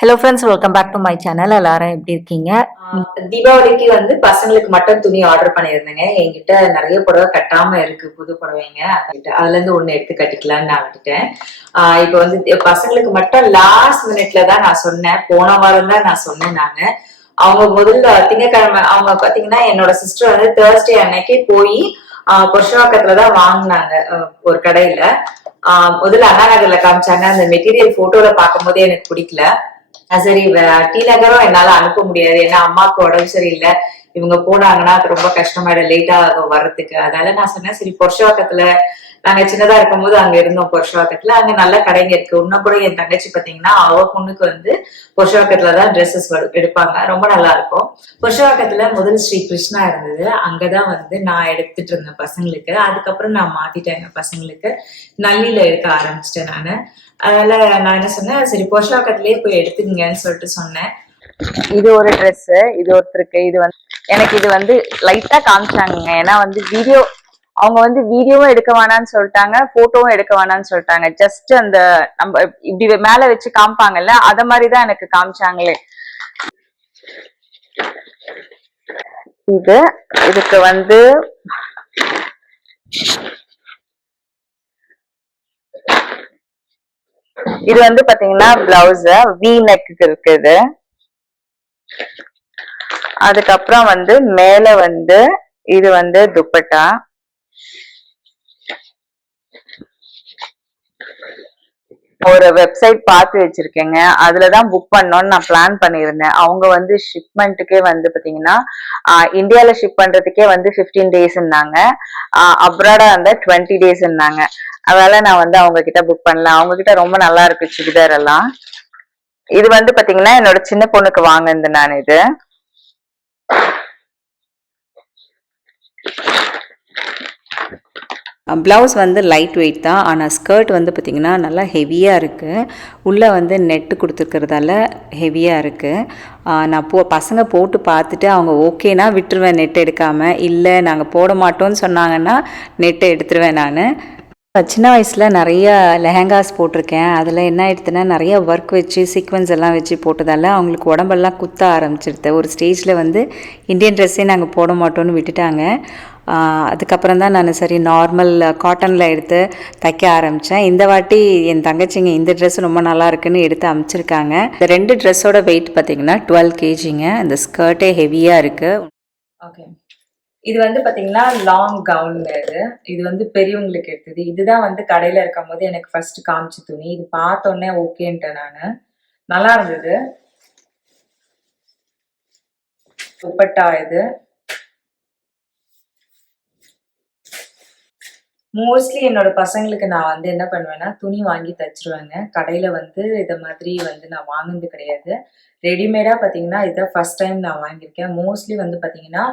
Hello friends, welcome back to my channel. எல்லாரும் எப்படி இருக்கீங்க? தீபாவளிக்கு வந்து பசங்களுக்கு மட்டும் துணி ஆர்டர் பண்ணியிருந்தேங்க. என்கிட்ட நிறைய புடவை கட்டாம இருக்கு, புது புடவைங்க. அதுல இருந்து ஒண்ணு எடுத்து கட்டிக்கலாம்னு நான் விட்டுட்டேன். இப்ப வந்து பசங்களுக்கு மட்டும் லாஸ்ட் மினிட்ல தான் நான் சொன்னேன். போன வாரம் தான் நான் சொன்னேன். அவங்க முதல்ல திங்கக்கிழமை அவங்க பாத்தீங்கன்னா என்னோட சிஸ்டர் வந்து தேர்ஸ்டே அன்னைக்கு போய் புருஷவாக்கத்துலதான் வாங்கினாங்க ஒரு கடையில. முதல்ல அண்ணா நகர்ல காமிச்சாங்க. அந்த மெட்டீரியல் போட்டோல பார்க்கும் போதே எனக்கு பிடிக்கல. சரி, டி நகரும் என்னால அனுப்ப முடியாது, ஏன்னா அம்மாவுக்கு உடம்பு சரியில்லை. இவங்க போனாங்கன்னா அது ரொம்ப கஷ்டமாயிடும், லேட்டா வர்றதுக்கு. அதனால நான் சொன்னேன், சரி புருஷவாக்கத்துல நாங்க சின்னதா இருக்கும் போது அங்க இருந்தோம். புருஷவாக்கத்துல அங்க நல்ல கடைங்க இருக்கு. இன்னும் கூட என் தங்கச்சி பாத்தீங்கன்னா அவ பொண்ணுக்கு வந்து புருஷவாக்கத்துலதான் ட்ரெஸ்ஸஸ் எடுப்பாங்க, ரொம்ப நல்லா இருக்கும். புருஷவாக்கத்துல முதல் ஸ்ரீ கிருஷ்ணா இருந்தது, அங்கதான் வந்து நான் எடுத்துட்டு இருந்தேன் பசங்களுக்கு. அதுக்கப்புறம் நான் மாத்திட்டேன், பசங்களுக்கு நல்லில எடுக்க ஆரம்பிச்சிட்டேன் நானு. அதனால நான் என்ன சொன்னேன், சரி புருஷவாக்கத்திலேயே போய் எடுத்துக்கங்கன்னு சொல்லிட்டு சொன்னேன். இது ஒரு ட்ரெஸ், இது ஒருத்தருக்கு. இது வந்து எனக்கு இது வந்து லைட்டா காமிச்சாங்க. ஏன்னா வந்து அவங்க வந்து வீடியோவும் எடுக்க வேணாம்னு சொல்லிட்டாங்க, போட்டோவும் எடுக்க வேணாம்னு சொல்லிட்டாங்க. ஜஸ்ட் அந்த நம்ம இப்படி மேல வச்சு காமிப்பாங்கல்ல, அத மாதிரிதான் எனக்கு காமிச்சாங்களே. இதுக்கு வந்து இது வந்து பாத்தீங்கன்னா பிளவுஸ் வி நெக் இருக்குது. அதுக்கப்புறம் வந்து மேல வந்து இது வந்து துப்பட்டா. ஒரு வெப்சைட் பார்த்து வச்சிருக்கேங்க, அதுலதான் புக் பண்ணோம்னு நான் பிளான் பண்ணியிருந்தேன். அவங்க வந்து ஷிப்மெண்ட்டுக்கே வந்து பாத்தீங்கன்னா இந்தியால ஷிப் பண்றதுக்கே வந்து 15 days இருந்தாங்க, அப்ராடா வந்து 20 days இருந்தாங்க. அதனால நான் வந்து அவங்க கிட்ட புக் பண்ணல. அவங்க கிட்ட ரொம்ப நல்லா இருக்கு சுடிதார் எல்லாம். இது வந்து பாத்தீங்கன்னா என்னோட சின்ன பொண்ணுக்கு வாங்கினது நான். இது ப்ளவுஸ் வந்து லைட் வெயிட் தான், ஆனால் ஸ்கர்ட் வந்து பார்த்திங்கன்னா நல்லா ஹெவியாக இருக்குது. உள்ளே வந்து நெட்டு கொடுத்துருக்கிறதால ஹெவியாக இருக்குது. நான் பசங்க போட்டு பார்த்துட்டு அவங்க ஓகேனா விட்டுருவேன், நெட் எடுக்காமல். இல்லை நாங்கள் போட மாட்டோம்னு சொன்னாங்கன்னா நெட்டை எடுத்துருவேன் நான். சின்ன வயசில் நிறைய லெஹங்காஸ் போட்டிருக்கேன். அதில் என்ன ஆயிடுதுன்னா நிறைய ஒர்க் வச்சு சீக்வன்ஸ் எல்லாம் வச்சு போட்டதால் அவங்களுக்கு உடம்பெல்லாம் குத்த ஆரம்பிச்சிடுது. ஒரு ஸ்டேஜில் வந்து இந்தியன் ட்ரெஸ்ஸே நாங்கள் போட மாட்டோம்னு விட்டுட்டாங்க. அதுக்கப்புறம் தான் நான் சரி நார்மல் காட்டனில் எடுத்து தைக்க ஆரம்பித்தேன். இந்த வாட்டி என் தங்கச்சிங்க இந்த ட்ரெஸ் ரொம்ப நல்லா இருக்குன்னு எடுத்து அனுப்பிச்சிருக்காங்க. இந்த 2 ட்ரெஸ்ஸோட வெயிட் பார்த்திங்கன்னா 12 kgங்க. இந்த ஸ்கர்ட்டே ஹெவியாக இருக்குது. ஓகே, இது வந்து பாத்தீங்கன்னா லாங் கவுன். இது வந்து பெரியவங்களுக்கு எடுத்தது. இதுதான் வந்து கடையில இருக்கும் போது எனக்கு ஃபர்ஸ்ட் காமிச்ச துணி. இது பார்த்தோன்னே ஓகேன்ட்டேன் நானு. நல்லா இருந்தது. துப்பட்டா இது. மோஸ்ட்லி என்னோட பசங்களுக்கு நான் வந்து என்ன பண்ணுவேன்னா துணி வாங்கி தச்சிருவேங்க. கடையில வந்து இதை மாதிரி வந்து நான் வாங்கினது கிடையாது. ரெடிமேடா பாத்தீங்கன்னா இதான் ஃபர்ஸ்ட் டைம் நான் வாங்கியிருக்கேன். மோஸ்ட்லி வந்து பாத்தீங்கன்னா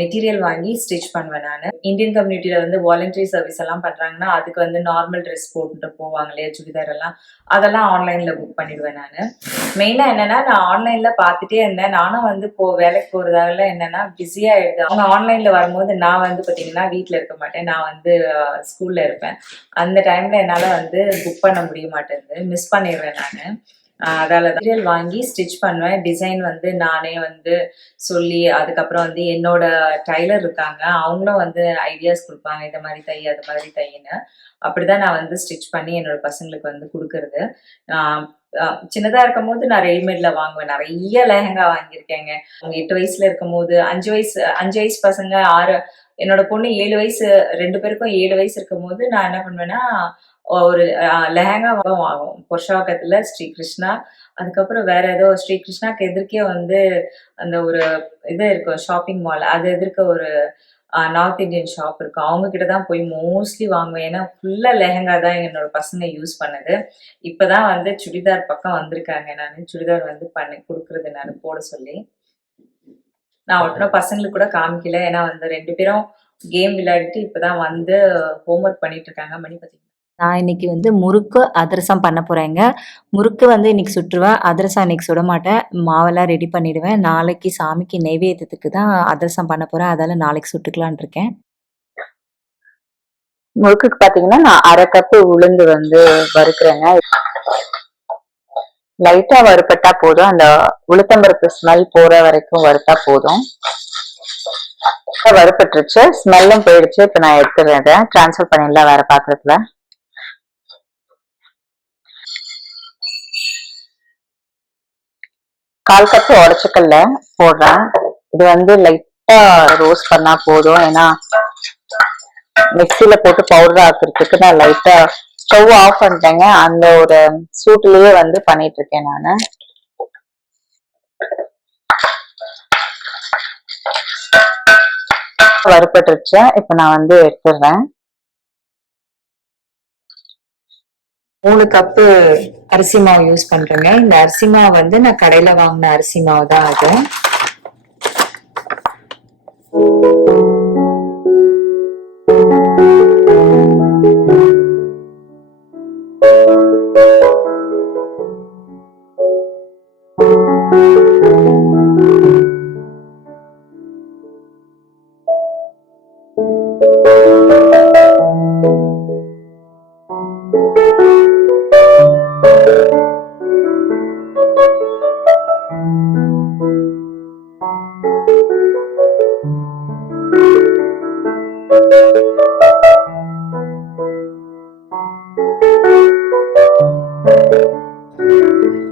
மெட்டீரியல் வாங்கி ஸ்டிச் பண்ணுவேன் நான். இந்தியன் கம்யூனிட்டியில வந்து வாலண்டரி சர்வீஸ் எல்லாம் பண்றாங்கன்னா அதுக்கு வந்து நார்மல் ட்ரெஸ் போட்டுட்டு போவாங்க இல்லையா, சுடிதார் எல்லாம், அதெல்லாம் ஆன்லைன்ல புக் பண்ணிடுவேன் நான். மெயினா என்னன்னா நான் ஆன்லைன்ல பார்த்துட்டே இருந்தேன். நானும் வந்து வேலைக்கு போறதால என்னன்னா பிஸியா ஆயிடுது. அவங்க ஆன்லைன்ல வரும்போது நான் வந்து பாத்தீங்கன்னா வீட்டுல இருக்க மாட்டேன், நான் வந்து ஸ்கூல்ல இருப்பேன். அந்த டைம்ல என்னால வந்து புக் பண்ண முடிய மாட்டேங்குது, மிஸ் பண்ணிடுறேன் நான். அதால மெட்டீரியல் வாங்கி ஸ்டிச் பண்ணுவேன். டிசைன் வந்து நானே வந்து சொல்லி, அதுக்கப்புறம் வந்து என்னோட டைலர் இருக்காங்க. அவங்களும் வந்து ஐடியாஸ் குடுப்பாங்க. இத மாரி தை, அது மாதிரி தைன்னு. அப்படிதான் நான் வந்து ஸ்டிச் பண்ணி என்னோட பசங்களுக்கு வந்து குடுக்கறது. ஆ அ சின்னதா இருக்கும்போது நான் ரெடிமேட்ல வாங்குவேன். நெறைய லெஹெங்கா வாங்கியிருக்கேங்க. அவங்க 8 வயசுல இருக்கும்போது 5 வயசு பசங்க 6 என்னோட பொண்ணு 7 வயசு 2 பேருக்கும் 7 வயசு இருக்கும்போது நான் என்ன பண்ணுவேன்னா, ஒரு லெஹெங்கா வாங்குவோம். புருஷவாக்கத்துல ஸ்ரீ கிருஷ்ணா, அதுக்கப்புறம் வேற ஏதோ ஸ்ரீ கிருஷ்ணாக்கு எதிர்க்கே வந்து அந்த ஒரு இது இருக்கும் ஷாப்பிங் மால். அது எதிர்க்க ஒரு நார்த் இந்தியன் ஷாப் இருக்கும். அவங்க கிட்ட தான் போய் மோஸ்ட்லி வாங்குவேன். ஏன்னா, ஃபுல்லா லெஹெங்கா தான் என்னோட பசங்க யூஸ் பண்ணது. இப்ப தான் வந்து சுடிதார் பக்கம் வந்திருக்காங்க நானு. சுடிதார் வந்து பண்ணி குடுக்குறது நானு போட சொல்லி. நான் இன்னும் பசங்களுக்கு கூட காமிக்கல. ஏன்னா வந்து 2 பேரும் கேம் விளையாடிட்டு இப்ப தான் வந்து ஹோம் ஒர்க் பண்ணிட்டு இருக்காங்க. மணி பாத்தீங்கன்னா நான் இன்னைக்கு வந்து முறுக்கு, அதிரசம் பண்ண போறேங்க. முறுக்கு வந்து இன்னைக்கு சுட்டுருவேன். அதிரசம் இன்னைக்கு சுட மாட்டேன். மாவெல்லாம் ரெடி பண்ணிடுவேன். நாளைக்கு சாமிக்கு நெய்வேத்தியத்துக்கு தான் அதிரசம் பண்ண போறேன். அதால நாளைக்கு சுட்டுக்கலான்னு இருக்கேன். முறுக்குக்கு பாத்தீங்கன்னா, நான் 1/2 கப்பு உளுந்து வந்து வறுக்கிறேங்க. லைட்டா வறுபட்டா போதும். அந்த உளுத்தம்பருப்பு ஸ்மெல் போற வரைக்கும் வறுத்தா போதும். வறுபட்டுருச்சு. ஸ்மெல்லும் போயிடுச்சு. இப்ப நான் எடுத்துடுறேன். இதை டிரான்ஸ்ஃபர் பண்ணிடலாம் வேற பாத்திரத்துல. 1/4 கப் உடச்சக்கல்ல போடுறேன். இது வந்து லைட்டா ரோஸ்ட் பண்ணா போதும். ஏன்னா மிக்சியில போட்டு பவுடர் ஆக்குறதுக்கு நான் லைட்டா ஸ்டவ் ஆஃப் பண்ணிட்டேங்க. அந்த ஒரு சூட்லயே வந்து பண்ணிட்டு இருக்கேன் நானு. வறுபட்டுருச்சு. இப்ப நான் வந்து எடுத்துடுறேன். 3 கப்பு அரிசி மாவு யூஸ் பண்றேங்க. இந்த அரிசி மாவு வந்து நான் கடையில வாங்கின அரிசி மாவு தான் அது.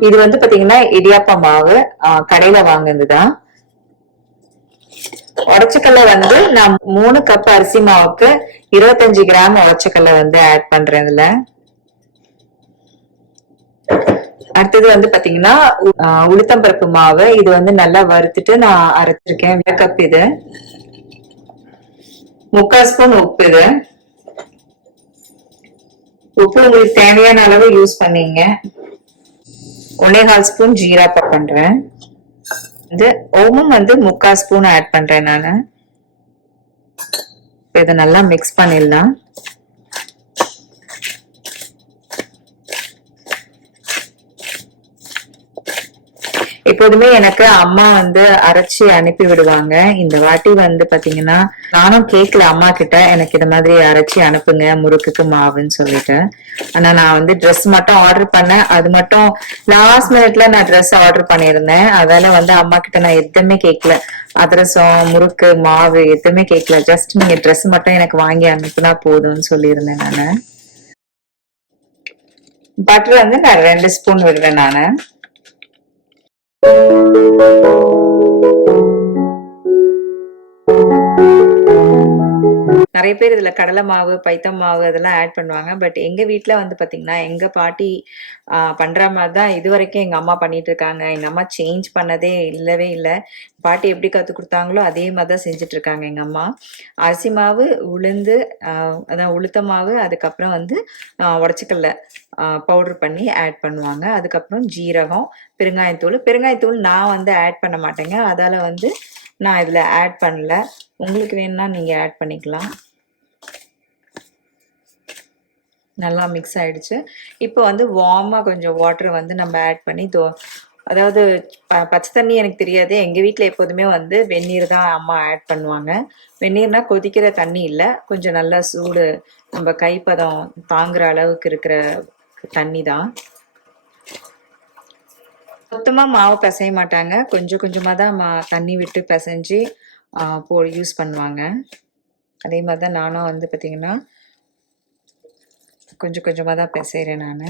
இது வந்து பாத்தீங்கன்னா இடியாப்ப மாவு கடையில வாங்குனதுதான். உடச்சக்கல்ல வந்து நான் 3 கப் அரிசி மாவுக்கு 25 கிராம் உடச்சக்கல்ல வந்து ஆட் பண்றேன் இதுல. அடுத்தது வந்து பாத்தீங்கன்னா உளுத்தம்பருப்பு மாவு. இது வந்து நல்லா வறுத்துட்டு நான் அரைச்சிருக்கேன். 1 கப் இது. 3/4 ஸ்பூன் உப்பு இது. உப்பு உங்களுக்கு தேவையான அளவு யூஸ் பண்ணீங்க. 1/4 ஸ்பூன் ஜீரா பண்றேன். இது ஓமம் வந்து 3/4 ஸ்பூன் ஆட் பண்றேன் நானு. இதை நல்லா மிக்ஸ் பண்ணிடலாம். எப்போதுமே எனக்கு அம்மா வந்து அரைச்சி அனுப்பி விடுவாங்க. இந்த வாட்டி வந்து பாத்தீங்கன்னா நானும் கேட்கல அம்மா கிட்ட, எனக்கு இந்த மாதிரி அரைச்சி அனுப்புங்க முறுக்குக்கு மாவுன்னு சொல்லிட்டு. ஆனா நான் வந்து ட்ரெஸ் மட்டும் ஆர்டர் பண்ணேன். அது மட்டும் லாஸ்ட் மினிட்ல நான் ட்ரெஸ் ஆர்டர் பண்ணியிருந்தேன். அதால வந்து அம்மா கிட்ட நான் எதுவுமே கேட்கல. அதிரசம், முறுக்கு, மாவு எதுவுமே கேட்கல. ஜஸ்ட் நீங்க ட்ரெஸ் மட்டும் எனக்கு வாங்கி அனுப்புனா போதும்னு சொல்லியிருந்தேன் நானு. பட்டர் வந்து நான் 2 ஸ்பூன் விடுறேன் நானு. நிறைய பேர் இதுல கடலை மாவு, பைத்தம் மாவு அதெல்லாம் ஆட் பண்ணுவாங்க. பட் எங்க வீட்ல வந்து பாத்தீங்கன்னா எங்க பாட்டி பண்ற மாதிரி தான் இது வரைக்கும் எங்க அம்மா பண்ணிட்டு இருக்காங்க. எங்க அம்மா சேஞ்ச் பண்ணதே இல்லவே இல்லை. பாட்டி எப்படி கத்து கொடுத்தாங்களோ அதே மாதிரி தான் செஞ்சுட்டு இருக்காங்க எங்க அம்மா. அரிசி மாவு, உளுந்து, அதான் உளுத்த மாவு, அதுக்கப்புறம் வந்து உடச்சிக்கல்ல பவுடர் பண்ணி ஆட் பண்ணுவாங்க. அதுக்கப்புறம் ஜீரகம், பெருங்காயத்தூள். பெருங்காயத்தூள் நான் வந்து ஆட் பண்ண மாட்டேங்க. அதால வந்து நான் இதுல ஆட் பண்ணல. உங்களுக்கு வேணும்னா நீங்க ஆட் பண்ணிக்கலாம். நல்லா மிக்ஸ் ஆயிடுச்சு. இப்போ வந்து வார்மா கொஞ்சம் வாட்டரை வந்து நம்ம ஆட் பண்ணி அதாவது பச்சை தண்ணி எனக்கு தெரியாது. எங்க வீட்டில் எப்போதுமே வந்து வெந்நீர் தான் அம்மா ஆட் பண்ணுவாங்க. வெந்நீர்னா கொதிக்கிற தண்ணி இல்லை, கொஞ்சம் நல்லா சூடு நம்ம கைப்பதம் தாங்குற அளவுக்கு இருக்கிற தண்ணி தான். மொத்தமா மாவு பிசைய மாட்டாங்க, கொஞ்சம் கொஞ்சமா தான் தண்ணி விட்டு பிசைஞ்சு யூஸ் பண்ணுவாங்க. அதே மாதிரி தான் நானும் வந்து பார்த்தீங்கன்னா கொஞ்சம் கொஞ்சமா தான் பிசைறேன் நானு.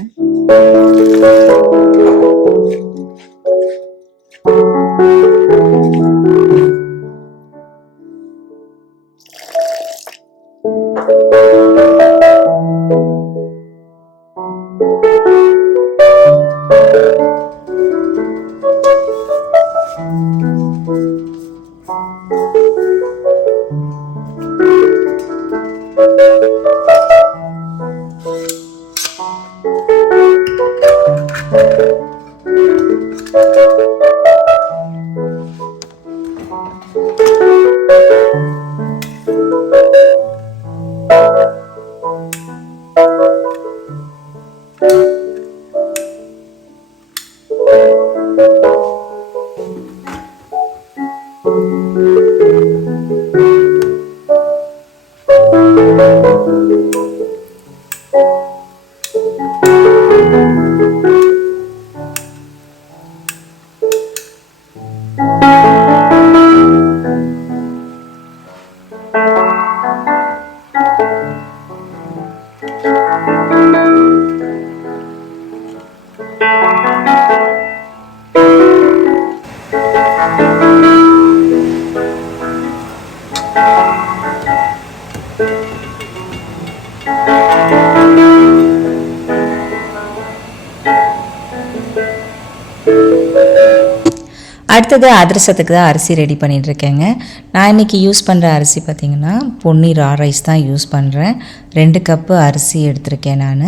அடுத்தது அதிரசத்துக்கு தான் அரிசி ரெடி பண்ணிகிட்ருக்கேங்க. நான் இன்றைக்கி யூஸ் பண்ணுற அரிசி பார்த்திங்கன்னா பொன்னி ரா ரைஸ் தான் யூஸ் பண்ணுறேன். 2 கப்பு அரிசி எடுத்திருக்கேன் நான்.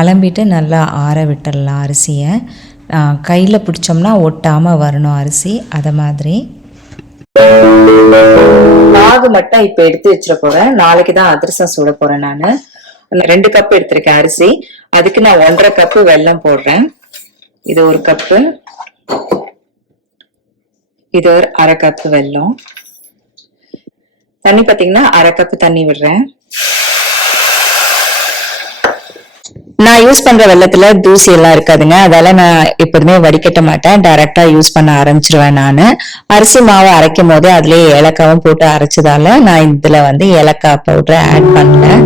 அலம்பிட்டு நல்லா ஆற விட்டுடலாம் அரிசியை. கையில் பிடிச்சோம்னா ஒட்டாமல் வரணும் அரிசி, அதை மாதிரி. மாவு மட்டும் இப்போ எடுத்து வச்சிட போகிறேன். நாளைக்கு தான் அதிரசம் சுட போகிறேன் நான். 2 கப்பு எடுத்திருக்கேன் அரிசி. அதுக்கு நான் 1.5 கப்பு வெல்லம் போடுறேன். இது 1 கப்பு, இது ஒரு 1/2 கப்பு வெல்லம். தண்ணி பார்த்தீங்கன்னா 1/2 கப்பு தண்ணி விடுறேன். நான் யூஸ் பண்ணுற வெள்ளத்தில் தூசி எல்லாம் இருக்காதுங்க, அதால நான் எப்போதுமே வடிகட்ட மாட்டேன், டைரெக்டாக யூஸ் பண்ண ஆரம்பிச்சிருவேன் நான். அரிசி மாவை அரைக்கும் போது அதுலேயே ஏலக்காவும் போட்டு அரைச்சதால நான் இதில் வந்து ஏலக்காய் பவுடரை ஆட் பண்ணேன்.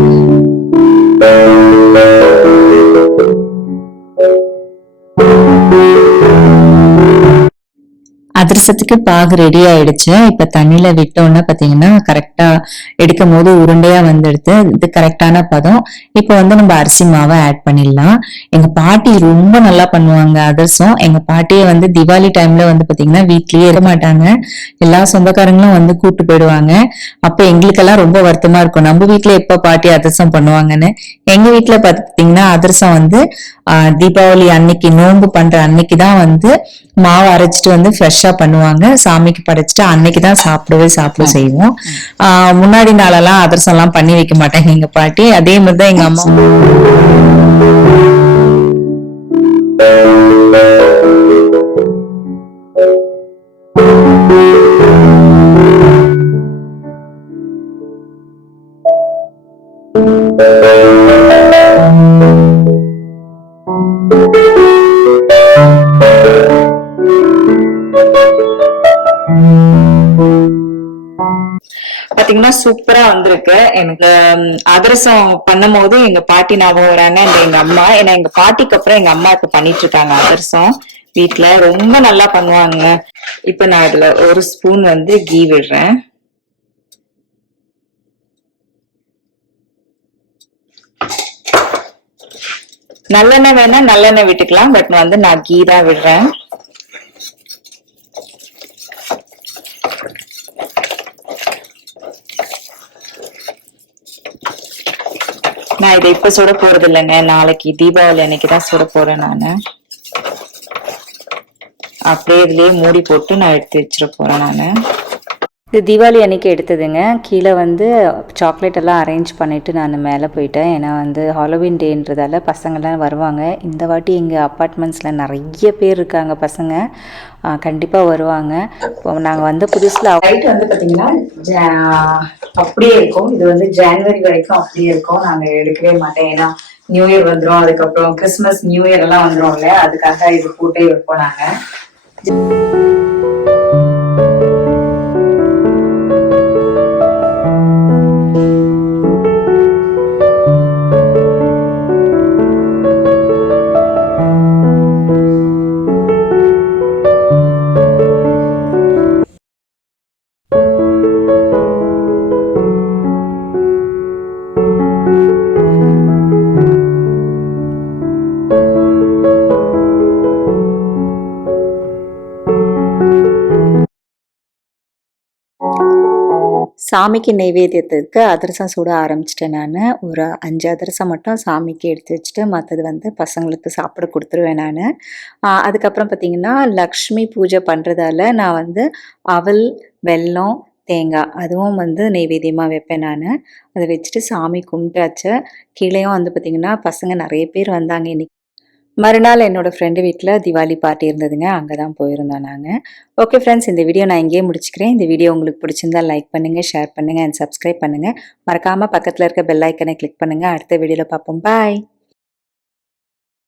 அதிரசத்துக்கு பாகு ரெடி ஆயிடுச்சு. இப்ப தண்ணியில விட்டோம்னா பாத்தீங்கன்னா கரெக்டா எடுக்கும் போது உருண்டையா வந்துடுது. இது கரெக்டான பதம். இப்ப வந்து நம்ம அரிசி மாவை ஆட் பண்ணிடலாம். எங்க பாட்டி ரொம்ப நல்லா பண்ணுவாங்க அதிரசம். எங்க பாட்டியே வந்து தீபாவளி டைம்ல வந்து பாத்தீங்கன்னா வீட்லயே இருக்க மாட்டாங்க, எல்லா சொந்தக்காரங்களும் வந்து கூட்டு போயிடுவாங்க. அப்ப எங்களுக்கெல்லாம் ரொம்ப வருத்தமா இருக்கும், நம்ம வீட்டுல எப்ப பாட்டி அதிரசம் பண்ணுவாங்கன்னு. எங்க வீட்டுல பாத்தீங்கன்னா அதிரசம் வந்து தீபாவளி அன்னைக்கு, நோன்பு பண்ற அன்னைக்குதான் வந்து மாவு அரைச்சிட்டு வந்து ஃப்ரெஷ்ஷா பண்ணுவாங்க. சாமிக்கு படைச்சிட்டு அன்னைக்குதான் சாப்பிட செய்வோம். முன்னாடி நாளெல்லாம் அதிரசம் எல்லாம் பண்ணி வைக்க மாட்டாங்க எங்க பாட்டி. அதே மாதிரிதான் எங்க அம்மா. பாத்தீங்கன்னா சூப்பரா வந்திருக்கு. எனக்கு அதிரசம் பண்ணும் போது எங்க பாட்டி ஞாபகம் வராங்க, எங்க அம்மா. ஏன்னா எங்க பாட்டிக்கு அப்புறம் எங்க அம்மா இப்ப பண்ணிட்டு இருக்காங்க அதிரசம் வீட்டுல. ரொம்ப நல்லா பண்ணுவாங்க. இப்ப நான் இதுல 1 ஸ்பூன் வந்து கீ விடுறேன். நல்லெண்ணெய் வேணா நல்லெண்ணெய் விட்டுக்கலாம், பட் வந்து நான் கீ தான் விடுறேன். நான் இதை இப்ப சுட போறது இல்லைங்க, நாளைக்கு தீபாவளி அன்னைக்குதான் சுட போறேன் நானு. அப்படியே இதுலயே மூடி போட்டு நான் எடுத்து வச்சிட போறேன் நானு. இது தீபாவளி அன்னைக்கு எடுத்ததுங்க. கீழே வந்து சாக்லேட் எல்லாம் அரேஞ்ச் பண்ணிவிட்டு நான் மேலே போயிட்டேன். ஏன்னா வந்து ஹாலோவின் டேன்றதால பசங்கள்லாம் வருவாங்க. இந்த வாட்டி எங்கள் அப்பார்ட்மெண்ட்ஸில் நிறைய பேர் இருக்காங்க பசங்க, கண்டிப்பாக வருவாங்க. இப்போ நாங்கள் வந்து புதுசில் லைட் வந்து பார்த்தீங்கன்னா அப்படியே இருக்கும். இது வந்து ஜனவரி வரைக்கும் அப்படியே இருக்கும். நாங்கள் எடுக்கவே மாட்டேன், ஏன்னா நியூ இயர் வந்துடும், அதுக்கப்புறம் கிறிஸ்மஸ் நியூ இயர் எல்லாம் வந்துடும் இல்லையா, அதுக்காக இது போட்டே வைப்போம் நாங்கள். சாமிக்கு நெய்வேத்தியத்துக்கு அதிரசம் சுட ஆரம்பிச்சிட்டேன் நான். ஒரு 5 அதிரசம் மட்டும் சாமிக்கு எடுத்து வச்சுட்டு மற்றது வந்து பசங்களுக்கு சாப்பிட கொடுத்துருவேன் நான். அதுக்கப்புறம் பார்த்திங்கன்னா லக்ஷ்மி பூஜை பண்ணுறதால நான் வந்து அவல், வெல்லம், தேங்காய் அதுவும் வந்து நெய்வேத்தியமாக வைப்பேன் நான். அதை வச்சுட்டு சாமி கும்பிட்டாச்சு. கீழேயும் வந்து பார்த்திங்கன்னா பசங்க நிறைய பேர் வந்தாங்க இன்னைக்கு. மறுநாள் என்னோட ஃப்ரெண்டு வீட்டில் தீபாவளி பார்ட்டி இருந்ததுங்க. அங்கே தான் போயிருந்தோம் நாங்க. ஓகே ஃப்ரெண்ட்ஸ், இந்த வீடியோ நான் இங்கேயே முடிச்சுக்கிறேன். இந்த வீடியோ உங்களுக்கு பிடிச்சிருந்தா லைக் பண்ணுங்கள், ஷேர் பண்ணுங்கள் அண்ட் சப்ஸ்கிரைப் பண்ணுங்கள். மறக்காமல் பக்கத்தில் இருக்க பெல் ஐக்கனை கிளிக் பண்ணுங்கள். அடுத்த வீடியோவில் பார்ப்போம். பாய்.